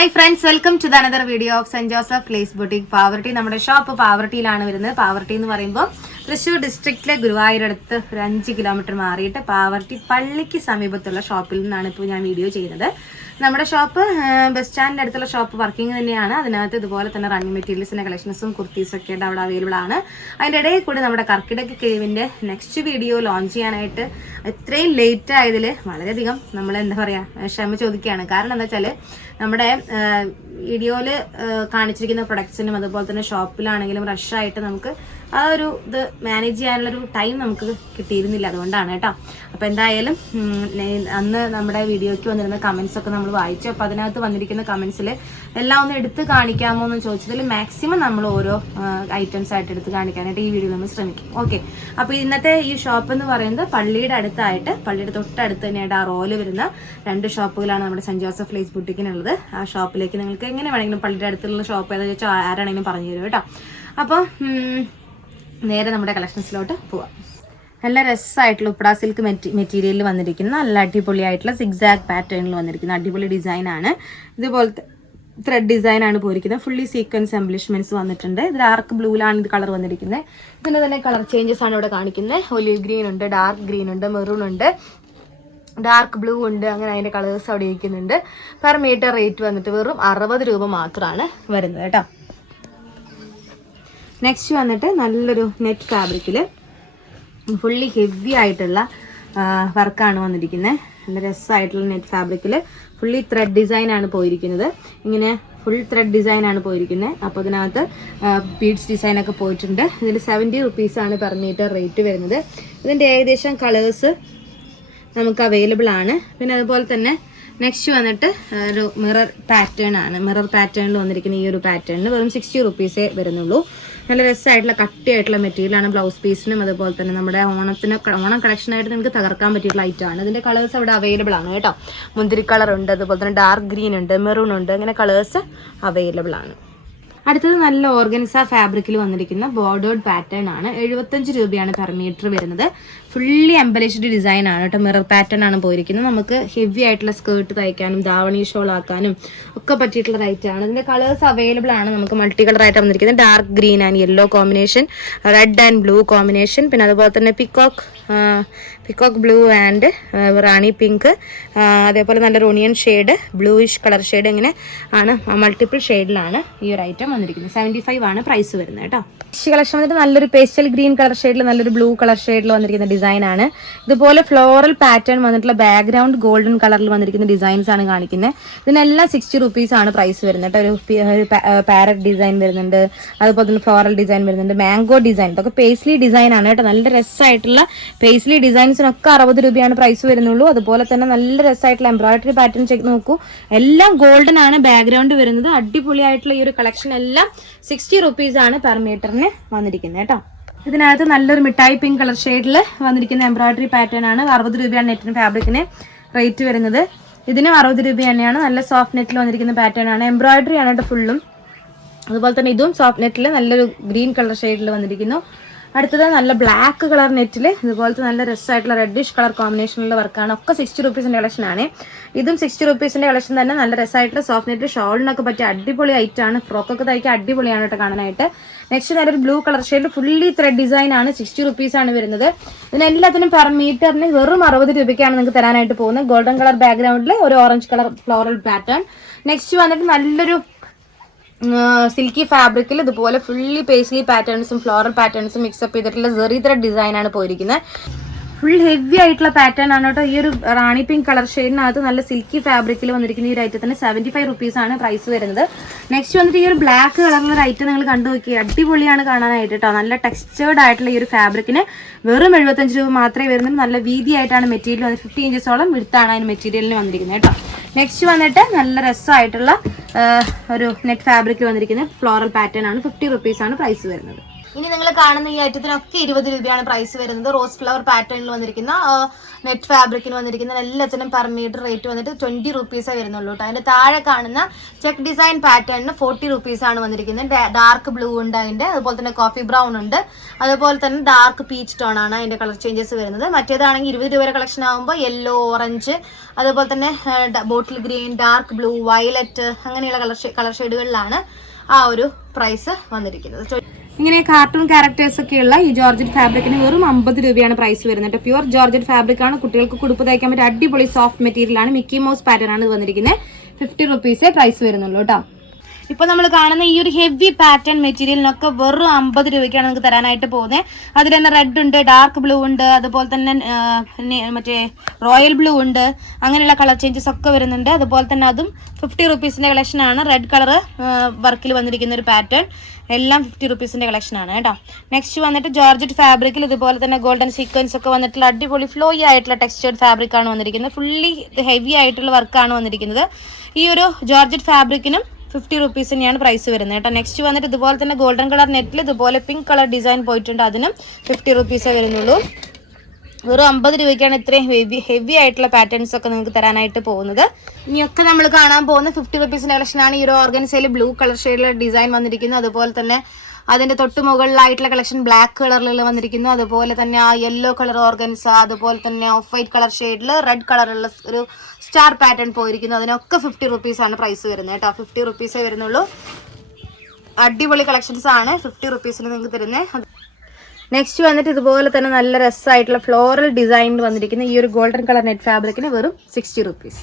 Hi friends, welcome to the another video of St. Joseph Lace Boutique Poverty. നമ്മുടെ shop പാവർട്ടിയിലാണ് വരുന്നത്. പാവർട്ടി എന്ന് പറയുമ്പോൾ തൃശ്ശൂർ ഡിസ്ട്രിക്റ്റിലെ ഗുരുവായൂരടുത്ത് ഒരു 5 കിലോമീറ്റർ മാറിയിട്ട് പാവർട്ടി പള്ളിക്ക് സമീപത്തുള്ള ഷോപ്പിൽ നിന്നാണ് ഇപ്പോൾ ഞാൻ വീഡിയോ ചെയ്യുന്നത്. നമ്മുടെ ഷോപ്പ് ബസ് സ്റ്റാൻഡിൻ്റെ അടുത്തുള്ള ഷോപ്പ് വർക്കിംഗ് തന്നെയാണ്. അതിനകത്ത് ഇതുപോലെ തന്നെ റണ്ണിങ് മെറ്റീരിയൽസിൻ്റെ കളക്ഷൻസും കുർത്തീസൊക്കെ അവിടെ അവൈലബിൾ ആണ്. അതിൻ്റെ ഇടയിൽ കൂടി നമ്മുടെ കർക്കിടക കിഴിവിൻ്റെ നെക്സ്റ്റ് വീഡിയോ ലോഞ്ച് ചെയ്യാനായിട്ട് ഇത്രയും ലേറ്റ് ആയതിൽ വളരെയധികം നമ്മൾ എന്താ പറയുക ക്ഷമ ചോദിക്കുകയാണ്. കാരണം എന്താ വെച്ചാൽ നമ്മുടെ വീഡിയോയിൽ കാണിച്ചിരിക്കുന്ന പ്രൊഡക്ട്സിനും അതുപോലെ തന്നെ ഷോപ്പിലാണെങ്കിലും റഷായിട്ട് നമുക്ക് ആ ഒരു ഇത് മാനേജ് ചെയ്യാനുള്ളൊരു ടൈം നമുക്ക് കിട്ടിയിരുന്നില്ല. അതുകൊണ്ടാണ് കേട്ടോ. അപ്പോൾ എന്തായാലും അന്ന് നമ്മുടെ വീഡിയോയ്ക്ക് വന്നിരുന്ന കമൻസ് ഒക്കെ നമ്മൾ വായിച്ചു. അപ്പോൾ അതിനകത്ത് വന്നിരിക്കുന്ന കമൻസിൽ എല്ലാം ഒന്ന് എടുത്ത് കാണിക്കാമോ എന്ന് ചോദിച്ചതിൽ മാക്സിമം നമ്മൾ ഓരോ ഐറ്റംസ് ആയിട്ട് എടുത്ത് കാണിക്കാനായിട്ട് ഈ വീഡിയോ നമ്മൾ ശ്രമിക്കും. ഓക്കെ, അപ്പോൾ ഇന്നത്തെ ഈ ഷോപ്പ് എന്ന് പറയുന്നത് പള്ളിയുടെ അടുത്തായിട്ട്, പള്ളിയുടെ തൊട്ടടുത്ത് തന്നെയായിട്ട് ആ റോല് വരുന്ന 2 ഷോപ്പുകളാണ് നമ്മുടെ സെന്റ് ജോസഫ് ലേസ് ബുട്ടിക്കിനുള്ളത്. ആ ഷോപ്പിലേക്ക് നിങ്ങൾക്ക് എങ്ങനെ വേണമെങ്കിലും പള്ളിയുടെ അടുത്തുള്ള ഷോപ്പ് ഏതാ ചോദിച്ചാൽ ആരാണെങ്കിലും പറഞ്ഞു തരും കേട്ടോ. അപ്പോൾ നേരെ നമ്മുടെ കളക്ഷൻസിലോട്ട് പോവാം. നല്ല രസമായിട്ടുള്ള ഉപ്പട സിൽക്ക് മെറ്റീരിയലിൽ വന്നിരിക്കുന്ന നല്ല അടിപൊളിയായിട്ടുള്ള സിക്സാഗ് പാറ്റേണിൽ വന്നിരിക്കുന്ന അടിപൊളി ഡിസൈനാണ്. ഇതുപോലത്തെ ത്രെഡ് ഡിസൈനാണ് പോയിരിക്കുന്നത്. ഫുള്ളി സീക്വൻസ് എംബ്ലിഷ്മെന്റ്സ് വന്നിട്ടുണ്ട്. ഇത് ഡാർക്ക് ബ്ലൂവിലാണ് ഇത് കളർ വന്നിരിക്കുന്നത്. ഇതിൻ്റെ തന്നെ കളർ ചേഞ്ചസ് ആണ് ഇവിടെ കാണിക്കുന്നത്. ഒലിവ് ഗ്രീൻ ഉണ്ട്, ഡാർക്ക് ഗ്രീൻ ഉണ്ട്, മെറൂൺ ഉണ്ട്, ഡാർക്ക് ബ്ലൂ ഉണ്ട്. അങ്ങനെ അതിൻ്റെ കളേഴ്സ് അവിടെ ഇരിക്കുന്നുണ്ട്. പെർ മീറ്റർ റേറ്റ് വന്നിട്ട് വെറും 60 രൂപ മാത്രമാണ് വരുന്നത് കേട്ടോ. നെക്സ്റ്റ് വന്നിട്ട് നല്ലൊരു നെറ്റ് ഫാബ്രിക്കിൽ ഫുള്ളി ഹെവി ആയിട്ടുള്ള വർക്കാണ് വന്നിരിക്കുന്നത്. നല്ല രസമായിട്ടുള്ള നെറ്റ് ഫാബ്രിക്കിൽ ഫുള്ളി ത്രെഡ് ഡിസൈനാണ് പോയിരിക്കുന്നത്. ഇങ്ങനെ ഫുൾ ത്രെഡ് ഡിസൈനാണ് പോയിരിക്കുന്നത്. അപ്പോൾ ഇതിനകത്ത് ബീഡ്സ് ഡിസൈനൊക്കെ പോയിട്ടുണ്ട്. ഇതിൽ 70 റുപ്പീസാണ് പെർ മീറ്റർ റേറ്റ് വരുന്നത്. ഇതിൻ്റെ ഏകദേശം കളേഴ്സ് നമുക്ക് അവൈലബിൾ ആണ്. പിന്നെ അതുപോലെ തന്നെ നെക്സ്റ്റ് വന്നിട്ട് ഒരു മിറർ പാറ്റേൺ ആണ്. മിറർ പാറ്റേണിൽ വന്നിരിക്കുന്ന ഈ ഒരു പാറ്റേണിന് വെറും 60 റുപ്പീസേ വരുന്നുള്ളൂ. നല്ല രസമായിട്ടുള്ള കട്ടിയായിട്ടുള്ള മെറ്റീരിയലാണ്. ബ്ലൗസ് പീസിനും അതുപോലെ തന്നെ നമ്മുടെ ഓണം കളക്ഷനായിട്ട് നിങ്ങൾക്ക് തകർക്കാൻ പറ്റിയിട്ടുള്ള ഐറ്റമാണ്. ഇതിൻ്റെ കളേഴ്സ് അവിടെ അവൈലബിൾ ആണ് കേട്ടോ. മുന്തിരി കളർ ഉണ്ട്, അതുപോലെ തന്നെ ഡാർക്ക് ഗ്രീൻ ഉണ്ട്, മെറൂൺ ഉണ്ട്. അങ്ങനെ കളേഴ്സ് അവൈലബിൾ ആണ്. അടുത്തത് നല്ല ഓർഗൻസ ഫാബ്രിക്കിൽ വന്നിരിക്കുന്ന ബോർഡേഡ് പാറ്റേൺ ആണ്. 75 രൂപയാണ് പെർ മീറ്റർ വരുന്നത്. ഫുള്ളി എംബലിഷ്ഡ് ഡിസൈൻ ആണ് കേട്ടോ. മിറർ പാറ്റേൺ ആണ് പോയിരിക്കുന്നത്. നമുക്ക് ഹെവി ആയിട്ടുള്ള സ്കേർട്ട് തയ്ക്കാനും ധാവണി ഷോൾ ആക്കാനും ഒക്കെ പറ്റിയിട്ടുള്ള റൈറ്റാണ്. ഇതിന്റെ കളേഴ്സ് അവൈലബിൾ ആണ്. നമുക്ക് മൾട്ടി കളർ ആയിട്ട് വന്നിരിക്കുന്നത് dark green and yellow combination, red and blue combination, പിന്നെ അതുപോലെ തന്നെ peacock blue and Rani pink, അതേപോലെ നല്ല റോണിയൻ ഷെയ്ഡ്, ബ്ലൂയിഷ് കളർ ഷെയ്ഡ്, ഇങ്ങനെ ആണ് മൾട്ടിപ്പിൾ ഷെയ്ഡിലാണ് ഈ ഒരു ഐറ്റം വന്നിരിക്കുന്നത്. 75 ആണ് പ്രൈസ് വരുന്നത് കേട്ടോ. കളക്ഷൻ വന്നിട്ട് നല്ലൊരു പേസ്റ്റൽ ഗ്രീൻ കളർ ഷെയ്ഡിൽ നല്ലൊരു ബ്ലൂ കളർ ഷെയ്ഡിൽ വന്നിരിക്കുന്ന ഡിസൈൻ ആണ്. ഇതുപോലെ ഫ്ലോറൽ പാറ്റേൺ വന്നിട്ടുള്ള ബാക്ക്ഗ്രൗണ്ട് ഗോൾഡൻ കളറിൽ വന്നിരിക്കുന്ന ഡിസൈൻസ് ആണ് കാണിക്കുന്നത്. ഇതിനെല്ലാം 60 റുപ്പീസ് ആണ് പ്രൈസ് വരുന്നത് കേട്ടോ. ഒരു പാരറ്റ് ഡിസൈൻ വരുന്നുണ്ട്, അതുപോലെ തന്നെ ഫ്ലോറൽ ഡിസൈൻ വരുന്നുണ്ട്, മാംഗോ ഡിസൈൻ, ഇതൊക്കെ പേസ്ലി ഡിസൈൻ ആണ് കേട്ടോ. നല്ല രസമായിട്ടുള്ള പേസ്ലി ഡിസൈൻസിനൊക്കെ 60 രൂപയാണ് പ്രൈസ് വരുന്നുള്ളൂ. അതുപോലെ തന്നെ നല്ല രസമായിട്ടുള്ള എംബ്രോയിഡറി പാറ്റേൺ ചെയ്ത് നോക്കൂ. എല്ലാം ഗോൾഡൻ ആണ് ബാക്ക്ഗ്രൗണ്ട് വരുന്നത്. അടിപൊളിയായിട്ടുള്ള ഈ ഒരു കളക്ഷൻ എല്ലാം 60 റുപ്പീസ് ആണ് പെർ മീറ്ററിന് വന്നിരിക്കുന്നത് കേട്ടോ. ഇതിനകത്ത് നല്ലൊരു മിഠായി പിങ്ക് കളർ ഷെയ്ഡിൽ വന്നിരിക്കുന്ന എംബ്രോയിഡറി പാറ്റേൺ ആണ്. 60 രൂപയാണ് നെറ്റിന് ഫാബ്രിക്കിന് റേറ്റ് വരുന്നത്. ഇതിനും 60 രൂപ തന്നെയാണ്. നല്ല സോഫ്റ്റ് നെറ്റിൽ വന്നിരിക്കുന്ന പാറ്റേൺ ആണ്. എംബ്രോയിഡറി ആണ് കേട്ടോ ഫുള്ളും. അതുപോലെ തന്നെ ഇതും സോഫ്റ്റ് നെറ്റിൽ നല്ലൊരു ഗ്രീൻ കളർ ഷെയ്ഡിൽ വന്നിരിക്കുന്നു. അടുത്തത് നല്ല ബ്ലാക്ക് കളർ നെറ്റിൽ ഇതുപോലത്തെ നല്ല രസമായിട്ടുള്ള റെഡിഷ് കളർ കോമ്പിനേഷനിലുള്ള വർക്കാണ്. ഒക്കെ 60 റുപ്പീസിൻ്റെ കളക്ഷനാണ്. ഇതും 60 റുപ്പീസിൻ്റെ കളക്ഷൻ തന്നെ. നല്ല രസമായിട്ടുള്ള സോഫ്റ്റ് നെറ്റ് ഷോളിനൊക്കെ പറ്റിയ അടിപൊളി ഐറ്റാണ്. ഫ്രോക്കൊക്കെ തയ്ക്കാൻ അടിപൊളിയാണ് കേട്ടോ കാണാനായിട്ട്. നെക്സ്റ്റ് നല്ലൊരു blue colour shade fully thread design ആണ്. 60 റുപ്പീസാണ് വരുന്നത്. ഇതിനെല്ലാത്തിനും പെർ മീറ്ററിന് വെറും 60 രൂപയ്ക്കാണ് നിങ്ങൾക്ക് തരാനായിട്ട് പോകുന്നത്. ഗോൾഡൻ കളർ ബാക്ക്ഗ്രൗണ്ടിൽ ഒരു orange colour floral pattern. Next വന്നിട്ട് നല്ലൊരു സിൽക്കി ഫാബ്രിക്കിൽ ഇതുപോലെ ഫുള്ളി പേസ്ലി പാറ്റേൺസും ഫ്ലോറൽ പാറ്റേൺസും മിക്സപ്പ് ചെയ്തിട്ടുള്ള സെറി ത്രെഡ് ഡിസൈൻ ആണ് പോയിരിക്കുന്നത്. ഫുൾ ഹെവി ആയിട്ടുള്ള പാറ്റേൺ ആണ് കേട്ടോ. ഈ ഒരു റാണി പിങ്ക് കളർ ഷെയ്ഡിനകത്ത് നല്ല സിൽക്കി ഫാബ്രിക്കിൽ വന്നിരിക്കുന്ന ഈ ഒരു ഐറ്റത്തിന് 75 റുപ്പീസാണ് പ്രൈസ് വരുന്നത്. നെക്സ്റ്റ് വന്നിട്ട് ഈ ഒരു ബ്ലാക്ക് കളറിലുള്ള ഒരു ഐറ്റം നിങ്ങൾ കണ്ടു നോക്കി. അടിപൊളിയാണ് കാണാനായിട്ട് കേട്ടോ. നല്ല ടെക്സ്ചേർഡ് ആയിട്ടുള്ള ഈ ഒരു ഫാബ്രിക്കിന് വെറും 75 രൂപ മാത്രമേ വരുന്നുള്ളൂ. നല്ല വീതിയായിട്ടാണ് മെറ്റീരിയൽ വന്നത്. 50 ഇഞ്ചസോളം വിടുത്താണ് അതിന് മെറ്റീരിയലിന് വന്നിരിക്കുന്നത് കേട്ടോ. നെക്സ്റ്റ് വന്നിട്ട് നല്ല രസമായിട്ടുള്ള ഒരു നെറ്റ് ഫാബ്രിക്കിൽ വന്നിരിക്കുന്നത് ഫ്ലോറൽ പാറ്റേൺ ആണ്. 50 റുപ്പീസാണ് പ്രൈസ് വരുന്നത്. ഇനി നിങ്ങൾ കാണുന്ന ഈ ഐറ്റത്തിനൊക്കെ 20 രൂപയാണ് പ്രൈസ് വരുന്നത്. റോസ് ഫ്ലവർ പാറ്റേണിൽ വന്നിരിക്കുന്ന നെറ്റ് ഫാബ്രിക്കിന് വന്നിരിക്കുന്ന എല്ലാത്തിനും പെർ മീറ്റർ റേറ്റ് വന്നിട്ട് 20 റുപ്പീസേ വരുന്നുള്ളൂ കേട്ടോ. അതിന്റെ താഴെ കാണുന്ന ചെക്ക് ഡിസൈൻ പാറ്റേണിന് 40 റുപ്പീസാണ് വന്നിരിക്കുന്നത്. ഡാർക്ക് ബ്ലൂ ഉണ്ട് അതിന്റെ, അതുപോലെ തന്നെ കോഫി ബ്രൗൺ ഉണ്ട്, അതുപോലെ തന്നെ ഡാർക്ക് പീച്ച് ടോൺ ആണ് അതിന്റെ കളർ ചേഞ്ചസ് വരുന്നത്. മറ്റേതാണെങ്കിൽ 20 രൂപയുടെ കളക്ഷൻ ആകുമ്പോൾ യെല്ലോ, ഓറഞ്ച്, അതുപോലെ തന്നെ bottle green, dark blue, violet അങ്ങനെയുള്ള കളർ ഷെയ്ഡുകളിലാണ് ആ ഒരു പ്രൈസ് വന്നിരിക്കുന്നത്. ഇങ്ങനെ കാർട്ടൂൺ ക്യാരക്ടേഴ്സ് ഒക്കെയുള്ള ഈ ജോർജറ്റ് ഫാബ്രിക്കിന് വെറും 50 രൂപയാണ് പ്രൈസ് വരുന്നത്. പ്യുവർ ജോർജറ്റ് ഫാബ്രിക് ആണ്, കുട്ടികൾക്ക് കുടുപ്പ് തയ്ക്കാൻ പറ്റിയ അടിപൊളി സോഫ്റ്റ് മെറ്റീരിയൽ ആണ്. മിക്കി മൗസ് പാറ്റേൺ ആണ് ഇത് വന്നിരിക്കുന്നത്. 50 റുപ്പീസേ പ്രൈസ് വരുന്നുള്ളൂ കേട്ടോ. ഇപ്പൊ നമ്മൾ കാണുന്ന ഈ ഒരു ഹെവി പാറ്റേൺ മെറ്റീരിയലിനൊക്കെ വെറും 50 രൂപയ്ക്കാണ് നമുക്ക് തരാനായിട്ട് പോകുന്നത്. അതിൽ തന്നെ റെഡ് ഉണ്ട്, ഡാർക്ക് ബ്ലൂ ഉണ്ട്, അതുപോലെ തന്നെ മറ്റേ റോയൽ ബ്ലൂ ഉണ്ട്, അങ്ങനെയുള്ള കളർ ചേഞ്ചസ് ഒക്കെ വരുന്നുണ്ട്. അതുപോലെ തന്നെ അതും 50 റുപ്പീസിന്റെ കളക്ഷൻ ആണ്. റെഡ് കളർ വർക്കിൽ വന്നിരിക്കുന്ന ഒരു പാറ്റേൺ എല്ലാം 50 റുപ്പീസിന്റെ കളക്ഷൻ ആണ് കേട്ടോ. നെക്സ്റ്റ് വന്നിട്ട് ജോർജറ്റ് ഫാബ്രിക്കിൽ ഇതുപോലെ തന്നെ ഗോൾഡൻ സീക്വൻസ് ഒക്കെ വന്നിട്ടുള്ള അടിപൊളി ഫ്ലോയി ആയിട്ടുള്ള ടെക്സ്ചേർഡ് ഫാബ്രിക് ആണ് വന്നിരിക്കുന്നത്. ഫുള്ളി ഹെവി ആയിട്ടുള്ള വർക്കാണ് വന്നിരിക്കുന്നത്. ഈ ഒരു ജോർജറ്റ് ഫാബ്രിക്കിനും 50 റുപ്പീസ് തന്നെയാണ് പ്രൈസ് വരുന്നത് കേട്ടോ. നെക്സ്റ്റ് വന്നിട്ട് ഇതുപോലെ തന്നെ ഗോൾഡൻ കളർ നെറ്റിൽ ഇതുപോലെ പിങ്ക് കളർ ഡിസൈൻ പോയിട്ടുണ്ട്. അതിനും 50 റുപ്പീസേ വരുന്നുള്ളൂ. വെറും 50 രൂപയ്ക്കാണ് ഇത്രയും ഹെവി ആയിട്ടുള്ള പാറ്റേൺസ് ഒക്കെ നിങ്ങൾക്ക് തരാനായിട്ട് പോകുന്നത്. ഇനിയൊക്കെ നമ്മൾ കാണാൻ പോകുന്ന 50 റുപ്പീസിന്റെ കളക്ഷനാണ്. ഈ ഒരു ഓർഗൻസയിൽ ബ്ലൂ കളർ ഷെയ്ഡിലെ ഡിസൈൻ വന്നിരിക്കുന്നത്. അതുപോലെ തന്നെ അതിന്റെ തൊട്ട് മുകളിലായിട്ടുള്ള കളക്ഷൻ ബ്ലാക്ക് കളറിലുള്ള വന്നിരിക്കുന്നു. അതുപോലെ തന്നെ ആ യെല്ലോ കളർ ഓർഗൻസ, അതുപോലെ തന്നെ ഓഫ് വൈറ്റ് കളർ ഷെയ്ഡിൽ റെഡ് കളറുള്ള ഒരു സ്റ്റാർ പാറ്റേൺ പോയിരിക്കുന്നു. അതിനൊക്കെ 50 റുപ്പീസാണ് പ്രൈസ് വരുന്നത് കേട്ടോ. 50 റുപ്പീസേ വരുന്നുള്ളൂ. അടിപൊളി കളക്ഷൻസ് ആണ് 50 റുപ്പീസിന് നിങ്ങൾക്ക് തരുന്നത്. നെക്സ്റ്റ് വന്നിട്ട് ഇതുപോലെ തന്നെ നല്ല രസമായിട്ടുള്ള ഫ്ലോറൽ ഡിസൈനിൽ വന്നിരിക്കുന്ന ഈ ഒരു ഗോൾഡൻ കളർ നെറ്റ് ഫാബ്രിക്കിന് വെറും 60 റുപ്പീസ്.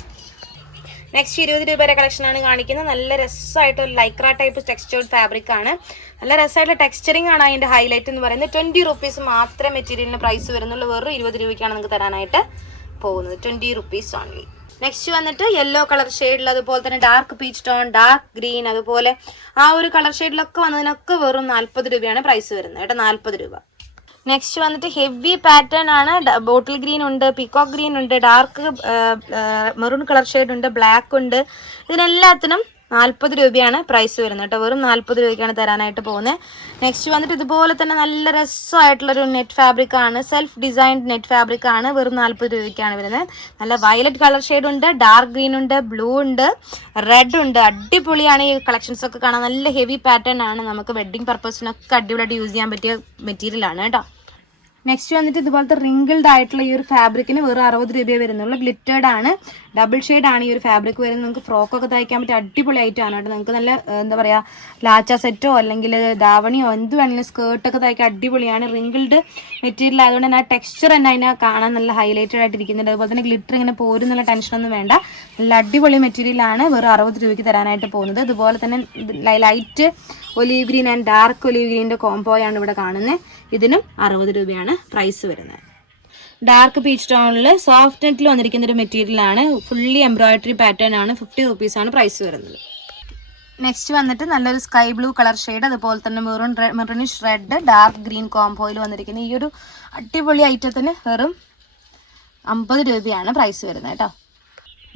നെക്സ്റ്റ് 20 രൂപയുടെ കളക്ഷനാണ് കാണിക്കുന്നത്. നല്ല രസമായിട്ട് ഒരു ലൈക്ര ടൈപ്പ് ടെക്സ്ചേർഡ് ഫാബ്രിക് ആണ്. നല്ല രസമായിട്ടുള്ള ടെക്സ്ചറിങ് ആണ് അതിന്റെ ഹൈലൈറ്റ് എന്ന് പറയുന്നത്. 20 റുപ്പീസ് മാത്രമേ മെറ്റീരിയലിന് പ്രൈസ് വരുന്നുള്ളൂ. വെറും 20 രൂപയ്ക്കാണ് നിങ്ങൾക്ക് തരാനായിട്ട് പോകുന്നത്. 20 റുപ്പീസ് ഓൺലി. നെക്സ്റ്റ് വന്നിട്ട് യെല്ലോ കളർ ഷെയ്ഡിൽ, അതുപോലെ തന്നെ dark peach tone, dark green, അതുപോലെ ആ ഒരു കളർ ഷെയ്ഡിലൊക്കെ വന്നതിനൊക്കെ വെറും 40 രൂപയാണ് പ്രൈസ് വരുന്നത് കേട്ടോ. 40 രൂപ. നെക്സ്റ്റ് വന്നിട്ട് ഹെവി പാറ്റേൺ ആണ്. ബോട്ടിൽ ഗ്രീൻ ഉണ്ട്, പീകോക്ക് ഗ്രീൻ ഉണ്ട്, ഡാർക്ക് മെറൂൺ കളർ ഷെയ്ഡ് ഉണ്ട്, ബ്ലാക്ക് ഉണ്ട്. ഇതിനെല്ലാത്തിനും 40 രൂപയാണ് പ്രൈസ് വരുന്നത് കേട്ടോ. വെറും 40 രൂപയ്ക്കാണ് തരാനായിട്ട് പോകുന്നത്. നെക്സ്റ്റ് വന്നിട്ട് ഇതുപോലെ തന്നെ നല്ല രസമായിട്ടുള്ളൊരു നെറ്റ് ഫാബ്രിക് ആണ്. സെൽഫ് ഡിസൈൻഡ് നെറ്റ് ഫാബ്രിക് ആണ്. വെറും 40 രൂപയ്ക്കാണ് വരുന്നത്. നല്ല വയലറ്റ് കളർ ഷെയ്ഡ് ഉണ്ട്, ഡാർക്ക് ഗ്രീൻ ഉണ്ട്, ബ്ലൂ ഉണ്ട്, റെഡ് ഉണ്ട്. അടിപൊളിയാണ് ഈ കളക്ഷൻസ് ഒക്കെ കാണാൻ. നല്ല ഹെവി പാറ്റേൺ ആണ്. നമുക്ക് വെഡ്ഡിങ് പർപ്പസിനൊക്കെ അടിപൊളിയായിട്ട് യൂസ് ചെയ്യാൻ പറ്റിയ മെറ്റീരിയൽ ആണ് കേട്ടോ. നെക്സ്റ്റ് വന്നിട്ട് ഇതുപോലത്തെ റിങ്കിൾഡ് ആയിട്ടുള്ള ഈ ഒരു ഫാബ്രിക്കിന് വെറും 60 രൂപയെ വരുന്നുള്ളൂ. ഗ്ലിറ്റേർഡ് ആണ്, ഡബിൾ ഷെയ്ഡ് ആണ് ഈ ഒരു ഫാബ്രിക് വരുന്നത്. നിങ്ങൾക്ക് ഫ്രോക്കൊക്കെ തയ്ക്കാൻ പറ്റിയ അടിപൊളി ആയിട്ടാണ് കേട്ടോ. നിങ്ങൾക്ക് നല്ല എന്താ പറയുക, ലാച്ച സെറ്റോ അല്ലെങ്കിൽ ധാവണിയോ എന്ത് വേണമെങ്കിലും സ്കേർട്ടൊക്കെ തയ്ക്കാൻ അടിപൊളിയാണ്. റിങ്കിൾഡ് മെറ്റീരിയൽ ആയതുകൊണ്ട് തന്നെ ആ ടെക്സ്ചർ തന്നെ അതിനെ കാണാൻ നല്ല ഹൈലൈറ്റഡ് ആയിട്ട് ഇരിക്കുന്നുണ്ട്. അതുപോലെ തന്നെ ഗ്ലിറ്റർ ഇങ്ങനെ പോരുന്നുള്ള ടെൻഷനൊന്നും വേണ്ട. നല്ല അടിപൊളി മെറ്റീരിയലാണ് വെറും 60 രൂപയ്ക്ക് തരാനായിട്ട് പോകുന്നത്. അതുപോലെ തന്നെ light olive green and dark olive ഗ്രീനിൻ്റെ കോംബോയാണ് ഇവിടെ കാണുന്നത്. ഇതിനും 60 രൂപയാണ് പ്രൈസ് വരുന്നത്. ഡാർക്ക് പീച്ച് ടോണിൽ സോഫ്റ്റ് നെറ്റിൽ വന്നിരിക്കുന്ന ഒരു മെറ്റീരിയൽ ആണ്. ഫുള്ളി എംബ്രോയിഡറി പാറ്റേൺ ആണ്. 50 റുപ്പീസാണ് പ്രൈസ് വരുന്നത്. നെക്സ്റ്റ് വന്നിട്ട് നല്ലൊരു സ്കൈ ബ്ലൂ കളർ ഷെയ്ഡ്, അതുപോലെ തന്നെ മെറൂണിഷ് റെഡ്, ഡാർക്ക് ഗ്രീൻ കോംബോയിൽ വന്നിരിക്കുന്ന ഈ ഒരു അടിപൊളി ഐറ്റത്തിന് വെറും 50 രൂപയാണ് പ്രൈസ് വരുന്നത് കേട്ടോ.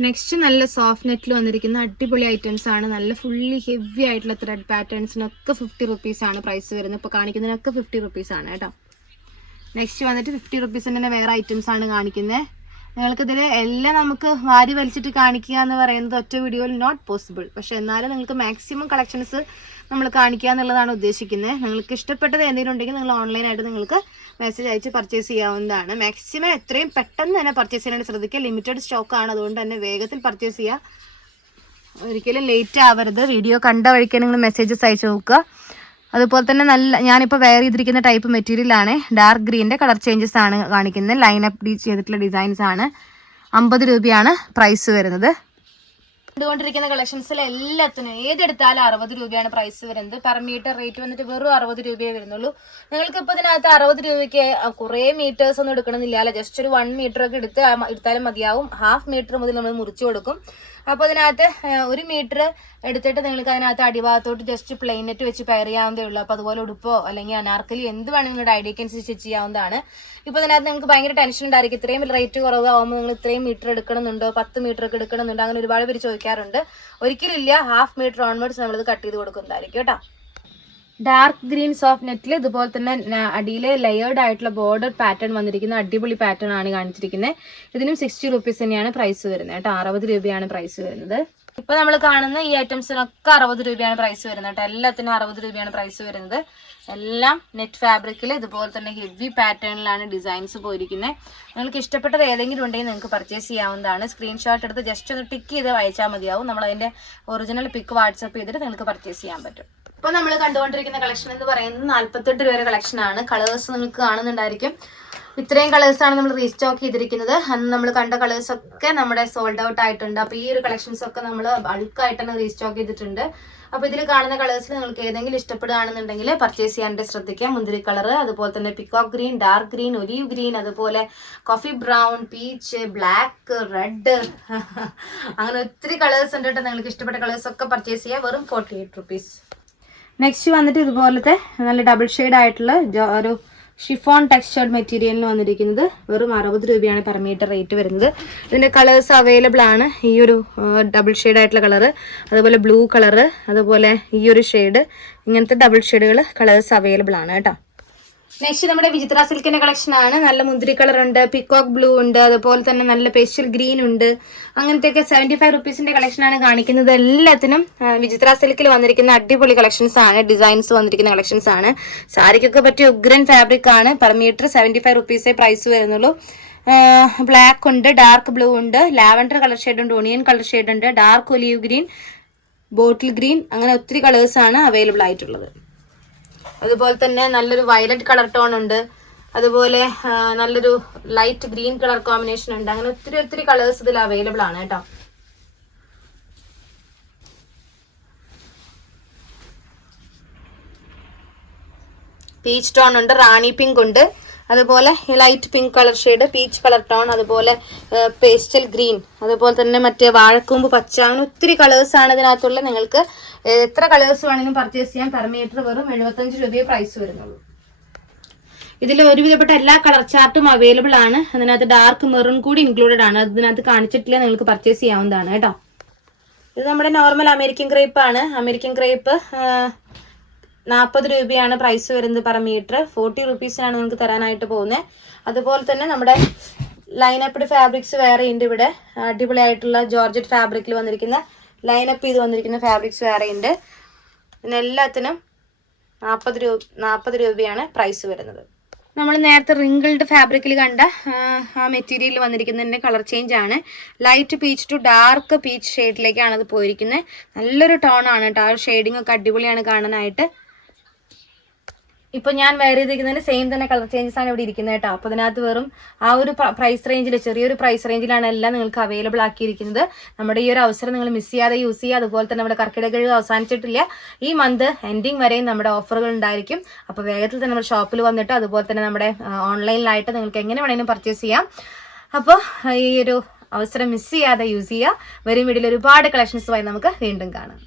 നെക്സ്റ്റ് നല്ല സോഫ്റ്റ് നെറ്റിൽ വന്നിരിക്കുന്ന അടിപൊളി ഐറ്റംസ് ആണ്. നല്ല ഫുള്ളി ഹെവി ആയിട്ടുള്ള ത്രെഡ് പാറ്റേൺസിനൊക്കെ 50 റുപ്പീസാണ് പ്രൈസ് വരുന്നത്. ഇപ്പോൾ കാണിക്കുന്നതിനൊക്കെ 50 റുപ്പീസാണ് കേട്ടോ. നെക്സ്റ്റ് വന്നിട്ട് 50 റുപ്പീസിൻ്റെ തന്നെ വേറെ ഐറ്റംസ് ആണ് കാണിക്കുന്നത്. നിങ്ങൾക്കിതിൽ എല്ലാം നമുക്ക് വാരി വലിച്ചിട്ട് കാണിക്കുക എന്ന് പറയുന്നത് ഒറ്റ വീഡിയോയിൽ നോട്ട് പോസിബിൾ. പക്ഷെ എന്നാലും നിങ്ങൾക്ക് മാക്സിമം കളക്ഷൻസ് നമ്മൾ കാണിക്കുക എന്നുള്ളതാണ് ഉദ്ദേശിക്കുന്നത്. നിങ്ങൾക്ക് ഇഷ്ടപ്പെട്ടത് എന്തെങ്കിലും ഉണ്ടെങ്കിൽ നിങ്ങൾ ഓൺലൈനായിട്ട് നിങ്ങൾക്ക് മെസ്സേജ് അയച്ച് പർച്ചേസ് ചെയ്യാവുന്നതാണ്. മാക്സിമം എത്രയും പെട്ടെന്ന് തന്നെ പർച്ചേസ് ചെയ്യാനായിട്ട് ശ്രദ്ധിക്കുക. ലിമിറ്റഡ് സ്റ്റോക്കാണ്, അതുകൊണ്ട് തന്നെ വേഗത്തിൽ പർച്ചേസ് ചെയ്യുക. ഒരിക്കലും ലേറ്റ് ആവരുത്. വീഡിയോ കണ്ട വഴിക്ക് നിങ്ങൾ മെസ്സേജസ് അയച്ചു നോക്കുക. അതുപോലെ തന്നെ ഞാനിപ്പോൾ വെയർ ചെയ്തിരിക്കുന്ന ടൈപ്പ് മെറ്റീരിയലാണ്. ഡാർക്ക് ഗ്രീൻ്റെ കളർ ചേഞ്ചസ് ആണ് കാണിക്കുന്നത്. ലൈനപ്പ് ചെയ്തിട്ടുള്ള ഡിസൈൻസ് ആണ്. 50 രൂപയാണ് പ്രൈസ് വരുന്നത്. കണ്ടുകൊണ്ടിരിക്കുന്ന കളക്ഷൻസിൽ എല്ലാത്തിനും ഏതെടുത്താലും 60 രൂപയാണ് പ്രൈസ് വരുന്നത്. പെർ മീറ്റർ റേറ്റ് വന്നിട്ട് വെറും 60 രൂപയേ വരുന്നുള്ളൂ. നിങ്ങൾക്ക് ഇപ്പോൾ ഇതിനകത്ത് 60 രൂപയ്ക്ക് കുറേ മീറ്റേഴ്സ് ഒന്നും എടുക്കണമെന്നില്ല അല്ലേ. ജസ്റ്റ് ഒരു 1 മീറ്റർ ഒക്കെ എടുത്താലും മതിയാവും. ഹാഫ് മീറ്റർ മുതൽ നമ്മൾ മുറിച്ചു കൊടുക്കും. അപ്പോൾ അതിനകത്ത് 1 മീറ്റർ എടുത്തിട്ട് നിങ്ങൾക്ക് അതിനകത്ത് അടിഭാഗത്തോട്ട് ജസ്റ്റ് പ്ലെയിൻ നെറ്റ് വെച്ച് പെയർ ചെയ്യാവുന്നതേ ഉള്ളൂ. അപ്പോൾ അതുപോലെ ഉടുപ്പോ അല്ലെങ്കിൽ അനാർക്കലി എന്ത് വേണമെങ്കിൽ നിങ്ങളുടെ ഐഡിയക്ക് അനുസരിച്ച് സ്റ്റിച്ച് ചെയ്യാവുന്നതാണ്. ഇപ്പോൾ ഇതിനകത്ത് നിങ്ങൾക്ക് ഭയങ്കര ടെൻഷൻ ഉണ്ടായിരിക്കും. ഇത്രയും റേറ്റ് കുറവാകുമ്പോൾ നിങ്ങൾ ഇത്രയും മീറ്റർ എടുക്കണമെന്നുണ്ടോ, 10 മീറ്റർ ഒക്കെ എടുക്കണമെന്നുണ്ടോ, അങ്ങനെ ഒരുപാട് പേര് ചോദിക്കാറുണ്ട്. ഒരിക്കലും ഇല്ല. ഹാഫ് മീറ്റർ ഓൺവേർഡ്സ് നമ്മളിത് കട്ട് ചെയ്ത് കൊടുക്കുന്നതായിരിക്കും കേട്ടോ. ഡാർക്ക് ഗ്രീൻ സോഫ്റ്റ് നെറ്റിൽ ഇതുപോലെ തന്നെ അടിയിൽ ലെയേർഡ് ആയിട്ടുള്ള ബോർഡർ പാറ്റേൺ വന്നിരിക്കുന്ന അടിപൊളി പാറ്റേൺ ആണ് കാണിച്ചിരിക്കുന്നത്. ഇതിനും 60 റുപ്പീസ് തന്നെയാണ് പ്രൈസ് വരുന്നത് കേട്ടോ. 60 രൂപയാണ് പ്രൈസ് വരുന്നത്. ഇപ്പൊ നമ്മൾ കാണുന്ന ഈ ഐറ്റംസിനൊക്കെ 60 രൂപയാണ് പ്രൈസ് വരുന്നത് കേട്ടോ. എല്ലാത്തിനും 60 രൂപയാണ് പ്രൈസ് വരുന്നത്. എല്ലാം നെറ്റ് ഫാബ്രിക്കിൽ ഇതുപോലെ തന്നെ ഹെവി പാറ്റേണിലാണ് ഡിസൈൻസ് പോയിരിക്കുന്നത്. നിങ്ങൾക്ക് ഇഷ്ടപ്പെട്ടത് ഏതെങ്കിലും ഉണ്ടെങ്കിൽ നിങ്ങൾക്ക് പർച്ചേസ് ചെയ്യാവുന്നതാണ്. സ്ക്രീൻഷോട്ട് എടുത്ത് ജസ്റ്റ് ഒന്ന് ടിക്ക് ചെയ്ത് അയച്ചാൽ മതിയാവും. നമ്മൾ അതിന്റെ ഒറിജിനൽ പിക്ക് വാട്സപ്പ് ചെയ്തിട്ട് നിങ്ങൾക്ക് പർച്ചേസ് ചെയ്യാൻ പറ്റും. ഇപ്പൊ നമ്മൾ കണ്ടുകൊണ്ടിരിക്കുന്ന കളക്ഷൻ എന്ന് പറയുന്നത് 48 രൂപയുടെ കളക്ഷൻ ആണ്. കളേഴ്സ് നിങ്ങൾക്ക് കാണുന്നുണ്ടായിരിക്കും. ഇത്രയും കളേഴ്സാണ് നമ്മൾ റീസ്റ്റോക്ക് ചെയ്തിരിക്കുന്നത്. അന്ന് നമ്മൾ കണ്ട കളേഴ്സ് ഒക്കെ നമ്മുടെ സോൾഡ് ഔട്ട് ആയിട്ടുണ്ട്. അപ്പൊ ഈ ഒരു കളക്ഷൻസ് ഒക്കെ നമ്മൾ ബൾക്കായിട്ടാണ് റീസ്റ്റോക്ക് ചെയ്തിട്ടുണ്ട്. അപ്പൊ ഇതിൽ കാണുന്ന കളേഴ്സിൽ നിങ്ങൾക്ക് ഏതെങ്കിലും ഇഷ്ടപ്പെടുകയാണെന്നുണ്ടെങ്കിൽ പർച്ചേസ് ചെയ്യാനായിട്ട് ശ്രദ്ധിക്കാം. മുന്തിരി കളർ, അതുപോലെ തന്നെ peacock green, dark green, olive green, അതുപോലെ coffee brown, peach, black, red, അങ്ങനെ ഒത്തിരി കളേഴ്സ് ഉണ്ട് കേട്ടോ. നിങ്ങൾക്ക് ഇഷ്ടപ്പെട്ട കളേഴ്സ് ഒക്കെ പർച്ചേസ് ചെയ്യാം. വെറും 48 റുപ്പീസ്. നെക്സ്റ്റ് വന്നിട്ട് ഇതുപോലത്തെ നല്ല ഡബിൾ ഷെയ്ഡ് ആയിട്ടുള്ള ഒരു ഷിഫോൺ ടെക്സ്ചേർഡ് മെറ്റീരിയലിന് വന്നിരിക്കുന്നത് വെറും 60 രൂപയാണ് പെർ മീറ്റർ റേറ്റ് വരുന്നത്. ഇതിന്റെ കളേഴ്സ് അവൈലബിൾ ആണ്. ഈ ഒരു ഡബിൾ ഷെയ്ഡ് ആയിട്ടുള്ള കളറ്, അതുപോലെ ബ്ലൂ കളറ്, അതുപോലെ ഈ ഒരു ഷെയ്ഡ്, ഇങ്ങനത്തെ ഡബിൾ ഷെയ്ഡുകൾ കളേഴ്സ് അവൈലബിൾ ആണ് കേട്ടോ. നെക്സ്റ്റ് നമ്മുടെ വിചിത്ര സിൽക്കിന്റെ കളക്ഷൻ ആണ്. നല്ല മുന്തിരി കളർ ഉണ്ട്, പിക്കോക്ക് ബ്ലൂ ഉണ്ട്, അതുപോലെ തന്നെ നല്ല പേസ്റ്റൽ ഗ്രീൻ ഉണ്ട്. അങ്ങനത്തെയൊക്കെ 75 റുപ്പീസിന്റെ കളക്ഷൻ ആണ് കാണിക്കുന്നത്. എല്ലാത്തിനും വിചിത്ര സിൽക്കിൽ വന്നിരിക്കുന്ന അടിപൊളി കളക്ഷൻസ് ആണ്. ഡിസൈൻസ് വന്നിരിക്കുന്ന കളക്ഷൻസ് ആണ്. സാരിക്കൊക്കെ പറ്റിയ ഉഗ്രൻ ഫാബ്രിക് ആണ്. പെർ മീറ്റർ 75 റുപ്പീസേ പ്രൈസ് വരുന്നുള്ളൂ. ബ്ലാക്ക് ഉണ്ട്, ഡാർക്ക് ബ്ലൂ ഉണ്ട്, ലാവൻഡർ കളർ ഷെയ്ഡ് ഉണ്ട്, ഓണിയൻ കളർ ഷെയ്ഡ് ഉണ്ട്, dark olive green, bottle green, അങ്ങനെ ഒത്തിരി കളേഴ്സ് ആണ് അവൈലബിൾ ആയിട്ടുള്ളത്. അതുപോലെ തന്നെ നല്ലൊരു വയലറ്റ് കളർ ടോൺ ഉണ്ട്, അതുപോലെ നല്ലൊരു ലൈറ്റ് ഗ്രീൻ കളർ കോമ്പിനേഷൻ ഉണ്ട്. അങ്ങനെ ഒത്തിരി ഒത്തിരി കളേഴ്സ് ഇതിൽ അവൈലബിൾ ആണ് കേട്ടോ. പീച്ച് ടോൺ ഉണ്ട്, റാണി പിങ്ക് ഉണ്ട്, അതുപോലെ light pink colour shade, peach colour tone, അതുപോലെ പേസ്റ്റൽ ഗ്രീൻ, അതുപോലെ തന്നെ മറ്റേ വാഴക്കൂമ്പ് പച്ച, അങ്ങനെ ഒത്തിരി കളേഴ്സ് ആണ് ഇതിനകത്തുള്ള. നിങ്ങൾക്ക് എത്ര കളേഴ്സ് വേണമെങ്കിലും പർച്ചേസ് ചെയ്യാൻ. പെർ മീറ്റർ വെറും 75 രൂപയെ പ്രൈസ് വരുന്നുള്ളൂ. ഇതിൽ ഒരുവിധപ്പെട്ട എല്ലാ കളർ ചാർട്ടും അവൈലബിൾ ആണ്. അതിനകത്ത് ഡാർക്ക് മെറൂൺ കൂടി ഇൻക്ലൂഡഡ് ആണ്. അതിനകത്ത് കാണിച്ചിട്ടില്ല, നിങ്ങൾക്ക് പർച്ചേസ് ചെയ്യാവുന്നതാണ് കേട്ടോ. ഇത് നമ്മുടെ നോർമൽ അമേരിക്കൻ ക്രേപ്പ് ആണ്. അമേരിക്കൻ ക്രേപ്പ് 40 രൂപയാണ് പ്രൈസ് വരുന്നത് പെർ മീറ്റർ. 40 റുപ്പീസിനാണ് നിങ്ങൾക്ക് തരാനായിട്ട് പോകുന്നത്. അതുപോലെ തന്നെ നമ്മുടെ ലൈനപ്പ്ഡ് ഫാബ്രിക്സ് വേറെ ഉണ്ട് ഇവിടെ. അടിപൊളിയായിട്ടുള്ള ജോർജറ്റ് ഫാബ്രിക്കിൽ വന്നിരിക്കുന്ന ലൈനപ്പ് ചെയ്ത് വന്നിരിക്കുന്ന ഫാബ്രിക്സ് വേറെ ഉണ്ട്. ഇതിനെല്ലാത്തിനും 40 രൂപയാണ് പ്രൈസ് വരുന്നത്. നമ്മൾ നേരത്തെ റിങ്കിൾഡ് ഫാബ്രിക്കിൽ കണ്ട ആ മെറ്റീരിയൽ വന്നിരിക്കുന്നതിൻ്റെ കളർ ചേഞ്ച് ആണ്. Light peach to dark peach ഷെയ്ഡിലേക്കാണ് അത് പോയിരിക്കുന്നത്. നല്ലൊരു ടോൺ ആണ് കേട്ടോ. ആ ഷെയ്ഡിങ് ഒക്കെ അടിപൊളിയാണ് കാണാനായിട്ട്. ഇപ്പൊ ഞാൻ വെയർ ചെയ്തിരിക്കുന്നതിന് സെയിം തന്നെ കളർ ചേഞ്ചസ് ആണ് ഇവിടെ ഇരിക്കുന്നത് കേട്ടോ. അപ്പൊ അതിനകത്ത് വെറും ആ ഒരു പ്രൈസ് റേഞ്ചിൽ, ചെറിയൊരു പ്രൈസ് റേഞ്ചിലാണ് എല്ലാം നിങ്ങൾക്ക് അവൈലബിൾ ആക്കിയിരിക്കുന്നത്. നമ്മുടെ ഈ ഒരു അവസരം നിങ്ങൾ മിസ് ചെയ്യാതെ യൂസ് ചെയ്യുക. അതുപോലെ തന്നെ നമ്മുടെ കർക്കിടക കിഴിവ് അവസാനിച്ചിട്ടില്ല. ഈ മന്ത് എൻഡിങ് വരെയും നമ്മുടെ ഓഫറുകൾ ഉണ്ടായിരിക്കും. അപ്പോൾ വേഗത്തിൽ തന്നെ നമ്മുടെ ഷോപ്പിൽ വന്നിട്ട് അതുപോലെ തന്നെ നമ്മുടെ ഓൺലൈനിലായിട്ട് നിങ്ങൾക്ക് എങ്ങനെ വേണമെങ്കിലും പർച്ചേസ് ചെയ്യാം. അപ്പോൾ ഈ ഒരു അവസരം മിസ് ചെയ്യാതെ യൂസ് ചെയ്യുക. വരും വീഡിയോയിൽ ഒരുപാട് കളക്ഷൻസുമായി നമുക്ക് വീണ്ടും കാണാം.